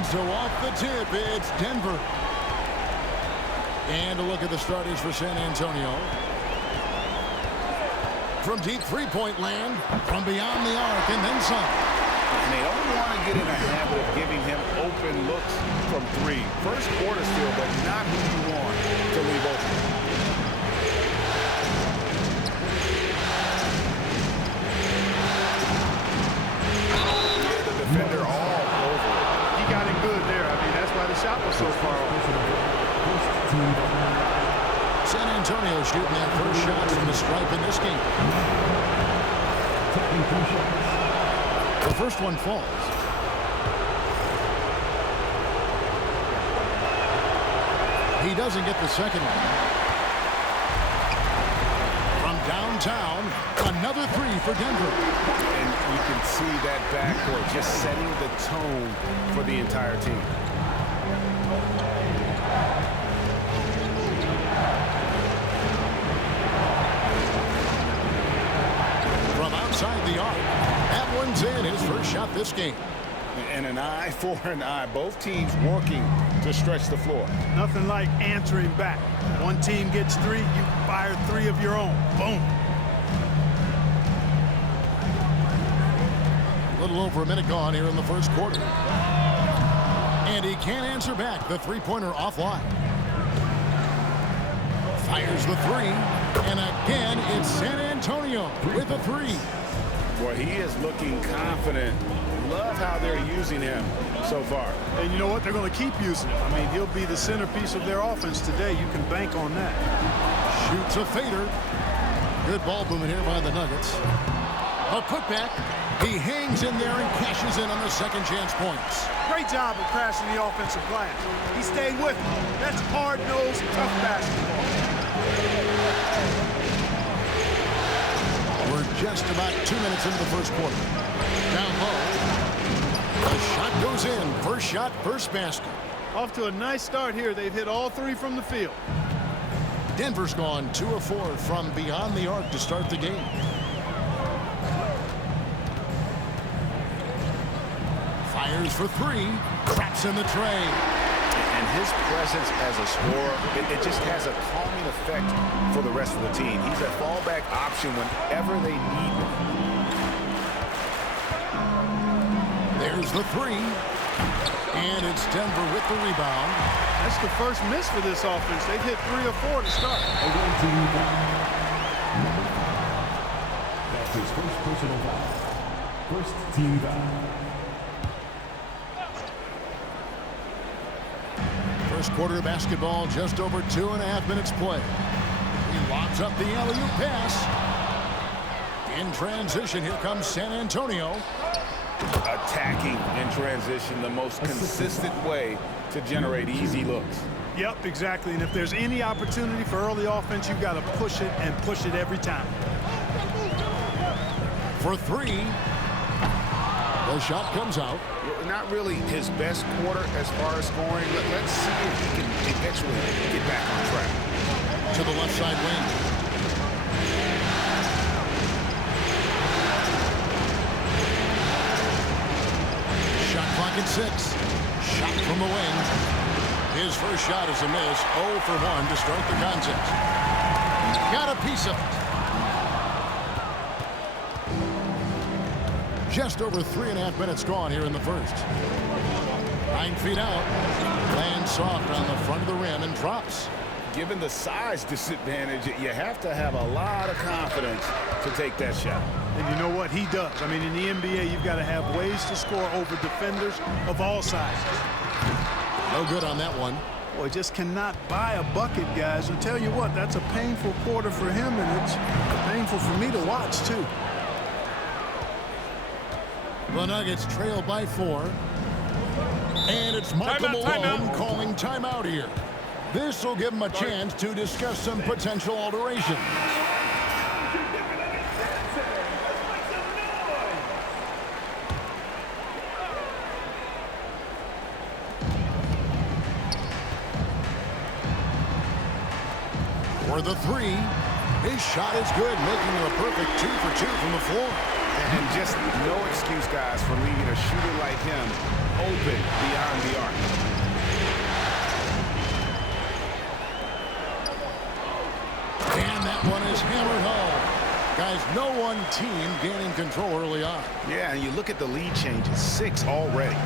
And so off the tip, it's Denver. And a look at the starters for San Antonio. From deep three-point land, from beyond the arc, and then some. And they don't want to get in a habit of giving him open looks from three. First quarter still, but not who you want to leave open. Yeah, the defender all over it. He got it good there. I mean, that's why the shot was so far off. San Antonio shooting their first shot from the stripe in this game. The first one falls. He doesn't get the second one. From downtown, another three for Denver. And you can see that backcourt just setting the tone for the entire team. From outside the arc, that one's in, his first shot this game. And an eye for an eye. Both teams working to stretch the floor. Nothing like answering back. One team gets three, you fire three of your own. Boom. A little over a minute gone here in the first quarter. And he can't answer back. The three-pointer offline. Fires the three. And again, it's San Antonio with a three. Boy, he is looking confident. Love how they're using him so far. And you know what? They're going to keep using him. I mean, he'll be the centerpiece of their offense today. You can bank on that. Shoots a fader. Good ball movement here by the Nuggets. A putback. He hangs in there and cashes in on the second chance points. Great job of crashing the offensive glass. He stayed with him. That's hard-nosed, tough basketball. We're just about 2 minutes into the first quarter. Down low. The shot goes in. First shot, first basket. Off to a nice start here. They've hit all three from the field. Denver's gone 2 of 4 from beyond the arc to start the game. Fires for three. Traps in the tray. And his presence as a scorer, it just has a calming effect for the rest of the team. He's a fallback option whenever they need him. There's the three. And it's Denver with the rebound. That's the first miss for this offense. They've hit 3 or 4 to start. That's his first personal foul. First team foul. First quarter of basketball, just over 2.5 minutes play. He lobs up the alley-oop pass. In transition, here comes San Antonio. Attacking in transition, the most consistent way to generate easy looks. Yep, exactly. And if there's any opportunity for early offense, you've got to push it and push it every time. For three. The shot comes out. Not really his best quarter as far as scoring. Let's see if he can eventually get back on track. To the left side wing. Shot clock at 6. Shot from the wing. His first shot is a miss. 0 for 1 to start the contest. Got a piece of it. Just over 3.5 minutes gone here in the first. 9 feet out. Lands soft on the front of the rim and drops. Given the size disadvantage, you have to have a lot of confidence to take that shot. And you know what? He does. I mean, in the NBA, you've got to have ways to score over defenders of all sizes. No good on that one. Boy, just cannot buy a bucket, guys. And tell you what, that's a painful quarter for him, and it's painful for me to watch, too. The Nuggets trail by 4. And it's Michael Malone calling timeout here. This will give him a chance to discuss some potential alterations. For the three. His shot is good, making it a perfect 2 for 2 from the floor. And And just no excuse, guys, for leaving a shooter like him open beyond the arc. And that one is hammered home. Guys, no one team gaining control early on. Yeah, and you look at the lead changes, 6 already.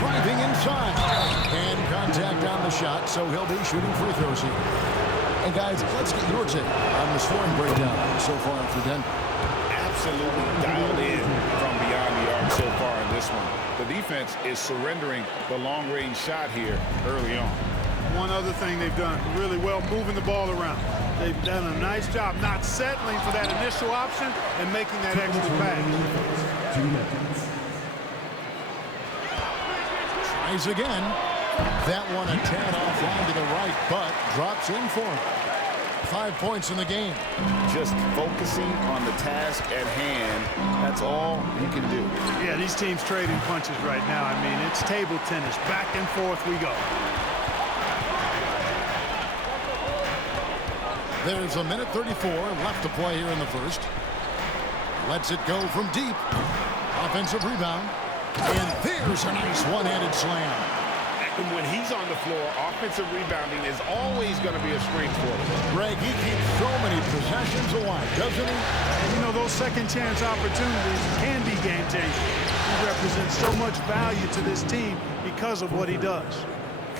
Driving inside. And contact on the shot, so he'll be shooting free throws here. And guys, let's get your take on the scoring breakdown so far for Denver. Absolutely dialed in from beyond the arc so far in this one. The defense is surrendering the long-range shot here early on. One other thing they've done really well, moving the ball around. They've done a nice job not settling for that initial option and making that extra pass. 2 minutes. Tries again. That one a tad offline to the right, but drops in for him. 5 points in the game. Just focusing on the task at hand, that's all you can do. Yeah, these teams trading punches right now. I mean, it's table tennis. Back and forth we go. There's a minute 34 left to play here in the first. Lets it go from deep. Offensive rebound. And there's a nice one-handed slam. And when he's on the floor, offensive rebounding is always going to be a strength for him. Greg, he keeps so many possessions alive, doesn't he? And you know, those second chance opportunities can be game changing. He represents so much value to this team because of what he does.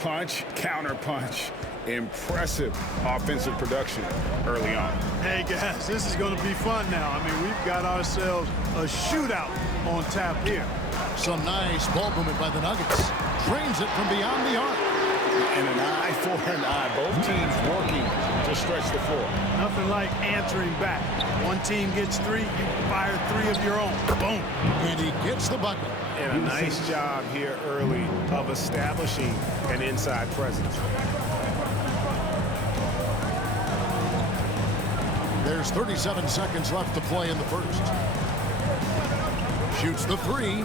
Punch, counter punch. Impressive offensive production early on. Hey guys, this is going to be fun now. I mean, we've got ourselves a shootout on tap here. Some nice ball movement by the Nuggets. Drains it from beyond the arc. And an eye for an eye. Both teams working to stretch the floor. Nothing like answering back. One team gets 3, you fire 3 of your own. Boom. And he gets the bucket. And a nice job here early of establishing an inside presence. There's 37 seconds left to play in the first. Shoots the 3.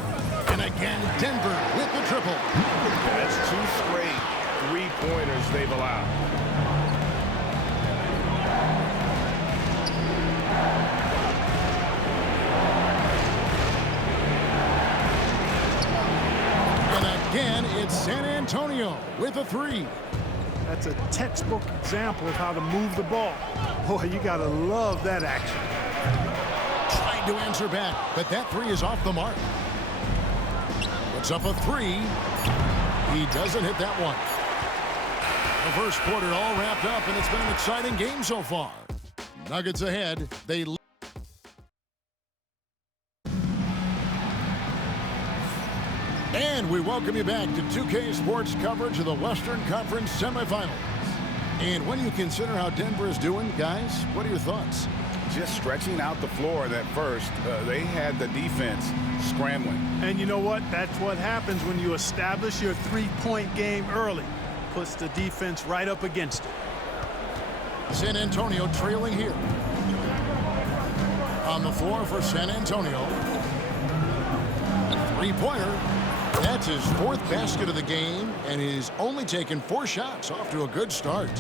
And again, Denver with the triple. That's 2 straight 3-pointers they've allowed. And again, it's San Antonio with a 3. That's a textbook example of how to move the ball. Boy, you got to love that action. Trying to answer back, but that 3 is off the mark. Puts up a 3. He doesn't hit that one. The first quarter all wrapped up, and it's been an exciting game so far. Nuggets ahead. They And we welcome you back to 2K Sports coverage of the Western Conference semifinals. And when you consider how Denver is doing, guys, what are your thoughts? Just stretching out the floor that first. They had the defense scrambling. And you know what? That's what happens when you establish your 3-point game early. Puts the defense right up against it. San Antonio trailing here. On the floor for San Antonio. 3-pointer. That's his 4th basket of the game, and he's only taken 4 shots. Off to a good start.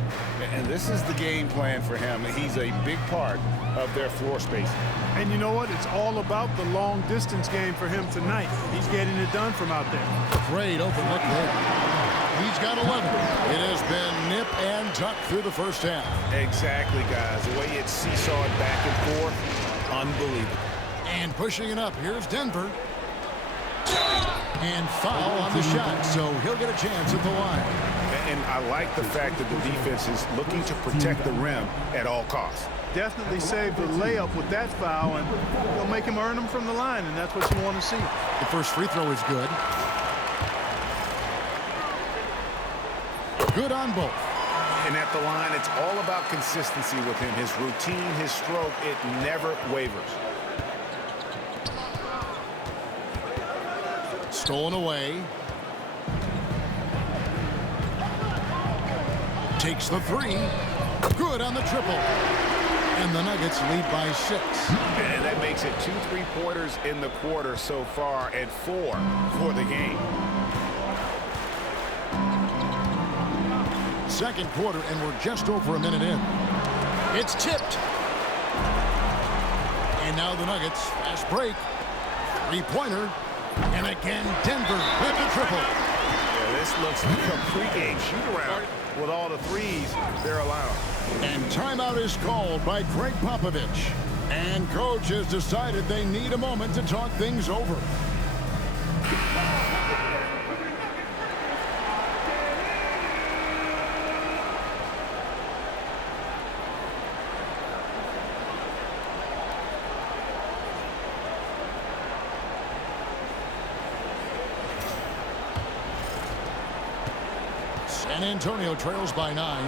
And this is the game plan for him. He's a big part of their floor space. And you know what? It's all about the long-distance game for him tonight. He's getting it done from out there. Great open look there. He's got 11. It has been nip and tuck through the first half. Exactly, guys. The way it's seesawed back and forth, unbelievable. And pushing it up, here's Denver. And foul on the shot, so he'll get a chance at the line. And I like the fact that the defense is looking to protect the rim at all costs. Definitely saved the layup with that foul, and he'll make him earn them from the line, and that's what you want to see. The first free throw is good. Good on both. And at the line, it's all about consistency with him. His routine, his stroke, it never wavers. Stolen away. Takes the 3. Good on the triple. And the Nuggets lead by 6. And that makes it 2 3-pointers in the quarter so far and 4 for the game. Second quarter, and we're just over a minute in. It's tipped. And now the Nuggets, fast break. Three-pointer. And again, Denver with the triple. Yeah, this looks like a pregame shoot-around with all the threes they're allowing. And timeout is called by Greg Popovich. And coach has decided they need a moment to talk things over. San Antonio trails by 9.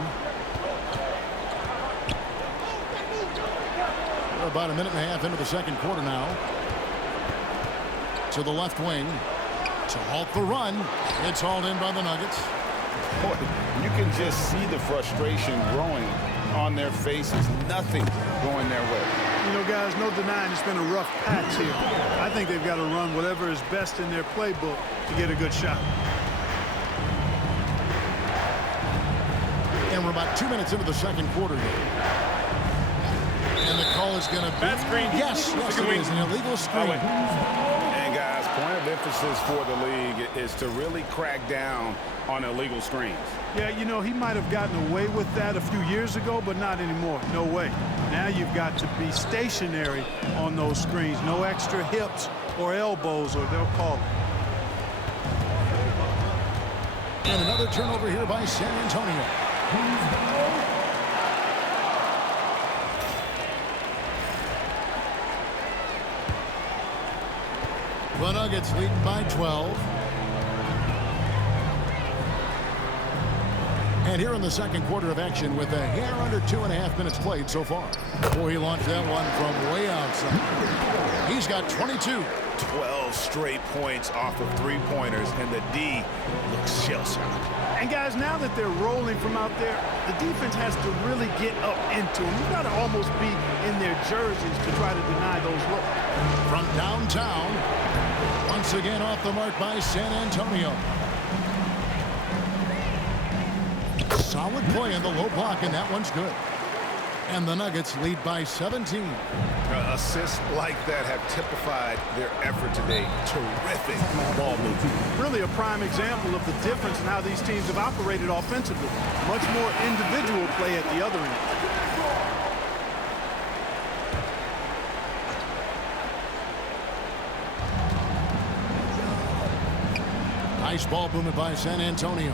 We're about a minute and a half into the second quarter now. To the left wing. To halt the run. It's hauled in by the Nuggets. Boy, you can just see the frustration growing on their faces. Nothing going their way. You know, guys, no denying it's been a rough patch here. I think they've got to run whatever is best in their playbook to get a good shot. And we're about 2 minutes into the second quarter here. And the call is going to be... Bad screen. Yes, it is an illegal screen. And guys, point of emphasis for the league is to really crack down on illegal screens. Yeah, you know, he might have gotten away with that a few years ago, but not anymore. No way. Now you've got to be stationary on those screens. No extra hips or elbows, or they'll call it. And another turnover here by San Antonio. The Nuggets lead by 12. And here in the second quarter of action with a hair under 2.5 minutes played so far. Boy, he launched that one from way outside. He's got 22. 12 straight points off of three-pointers, and the D looks shell-shocked. And guys, now that they're rolling from out there, the defense has to really get up into them. You've got to almost be in their jerseys to try to deny those looks. From downtown, once again off the mark by San Antonio. Solid play in the low block, and that one's good. And the Nuggets lead by 17. Assists like that have typified their effort today. Terrific ball movement. Really a prime example of the difference in how these teams have operated offensively. Much more individual play at the other end. Nice ball movement by San Antonio.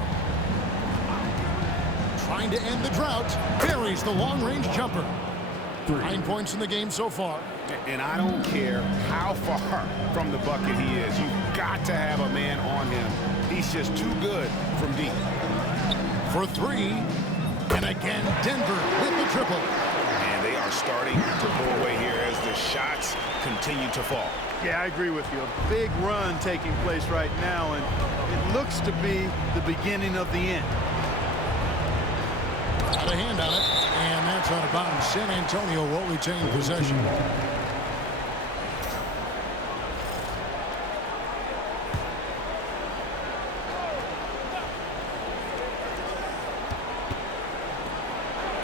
Trying to end the drought. Buries the long-range jumper. 9 points in the game so far. And I don't care how far from the bucket he is. You've got to have a man on him. He's just too good from deep. For 3. And again, Denver with the triple. And they are starting to pull away here as the shots continue to fall. Yeah, I agree with you. A big run taking place right now, and it looks to be the beginning of the end. Got a hand on it, and that's out of bounds. San Antonio will retain possession.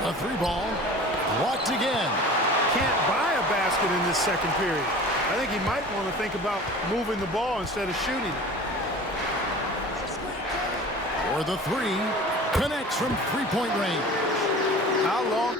A 3-ball, blocked again. Can't buy a basket in this second period. I think he might want to think about moving the ball instead of shooting it. For the 3, connects from 3-point range. How long?